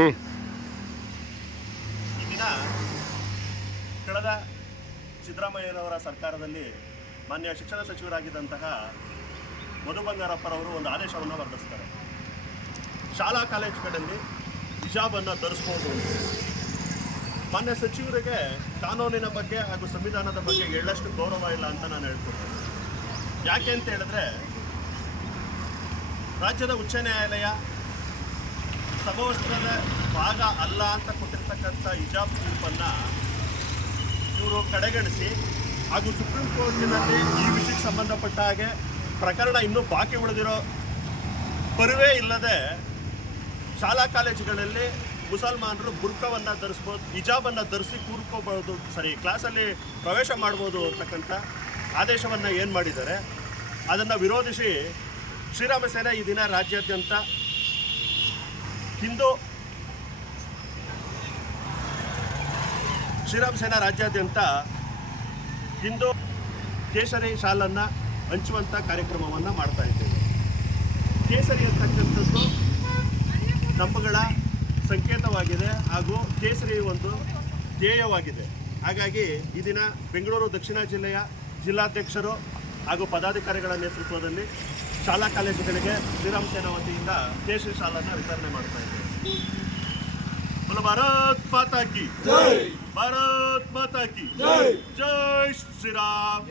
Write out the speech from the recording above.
ಈ ದಿನ ಕಳೆದ ಸಿದ್ದರಾಮಯ್ಯನವರ ಸರ್ಕಾರದಲ್ಲಿ ಮಾನ್ಯ ಶಿಕ್ಷಣ ಸಚಿವರಾಗಿದ್ದಂತಹ ಮಧು ಬಂಗಾರಪ್ಪರವರು ಒಂದು ಆದೇಶವನ್ನು ಹೊರಡಿಸ್ತಾರೆ. ಶಾಲಾ ಕಾಲೇಜುಗಳಲ್ಲಿ ಹಿಜಾಬನ್ನು ಧರಿಸ್ಬೋದು. ಮಾನ್ಯ ಸಚಿವರಿಗೆ ಕಾನೂನಿನ ಬಗ್ಗೆ ಹಾಗೂ ಸಂವಿಧಾನದ ಬಗ್ಗೆ ಎಳ್ಳಷ್ಟು ಗೌರವ ಇಲ್ಲ ಅಂತ ನಾನು ಹೇಳ್ಕೊಡ್ತೇನೆ. ಯಾಕೆ ಅಂತ ಹೇಳಿದ್ರೆ, ರಾಜ್ಯದ ಉಚ್ಚ ನ್ಯಾಯಾಲಯ ಸಮವಸ್ತ್ರದ ಭಾಗ ಅಲ್ಲ ಅಂತ ಕೊಟ್ಟಿರ್ತಕ್ಕಂಥ ಹಿಜಾಬ್ ತೀರ್ಪನ್ನು ಇವರು ಕಡೆಗಣಿಸಿ, ಹಾಗೂ ಸುಪ್ರೀಂ ಕೋರ್ಟಿನಲ್ಲಿ ಈ ವಿಷಯಕ್ಕೆ ಸಂಬಂಧಪಟ್ಟ ಹಾಗೆ ಪ್ರಕರಣ ಇನ್ನೂ ಬಾಕಿ ಉಳಿದಿರೋ ಪರುವೇ ಇಲ್ಲದೆ ಶಾಲಾ ಕಾಲೇಜುಗಳಲ್ಲಿ ಮುಸಲ್ಮಾನರು ಬುರ್ಕವನ್ನು ಧರಿಸ್ಬೋದು, ಹಿಜಾಬನ್ನು ಧರಿಸಿ ಕೂರ್ಕೋಬಹುದು, ಕ್ಲಾಸಲ್ಲಿ ಪ್ರವೇಶ ಮಾಡ್ಬೋದು ಅಂತಕ್ಕಂಥ ಆದೇಶವನ್ನು ಏನು ಮಾಡಿದ್ದಾರೆ, ಅದನ್ನು ವಿರೋಧಿಸಿ ಶ್ರೀರಾಮ ಸೇನೆ ಈ ದಿನ ರಾಜ್ಯಾದ್ಯಂತ ಹಿಂದೂ ಕೇಸರಿ ಶಾಲನ್ನು ಹಂಚುವಂಥ ಕಾರ್ಯಕ್ರಮವನ್ನು ಮಾಡ್ತಾ ಇದ್ದೇವೆ. ಕೇಸರಿ ಅಂತಕ್ಕಂಥದ್ದು ನಂಬುಗಳ ಸಂಕೇತವಾಗಿದೆ ಹಾಗೂ ಕೇಸರಿ ಒಂದು ಧ್ಯೇಯವಾಗಿದೆ. ಹಾಗಾಗಿ ಈ ದಿನ ಬೆಂಗಳೂರು ದಕ್ಷಿಣ ಜಿಲ್ಲೆಯ ಜಿಲ್ಲಾಧ್ಯಕ್ಷರು ಹಾಗೂ ಪದಾಧಿಕಾರಿಗಳ ನೇತೃತ್ವದಲ್ಲಿ ಶಾಲಾ ಕಾಲೇಜುಗಳಿಗೆ ಶ್ರೀರಾಮ ಸೇನಾ ವತಿಯಿಂದ ಕೇಸರಿ ಶಾಲನ್ನು ವಿತರಣೆ ಮಾಡ್ತಾ ಇದ್ದೇವೆ. ಭಾರತ್ ಮಾತಾ ಕಿ ಜೈ, ಭಾರತ್ ಮಾತಾ ಕಿ ಜೈ, ಜೈ ಶ್ರೀರಾಮ್.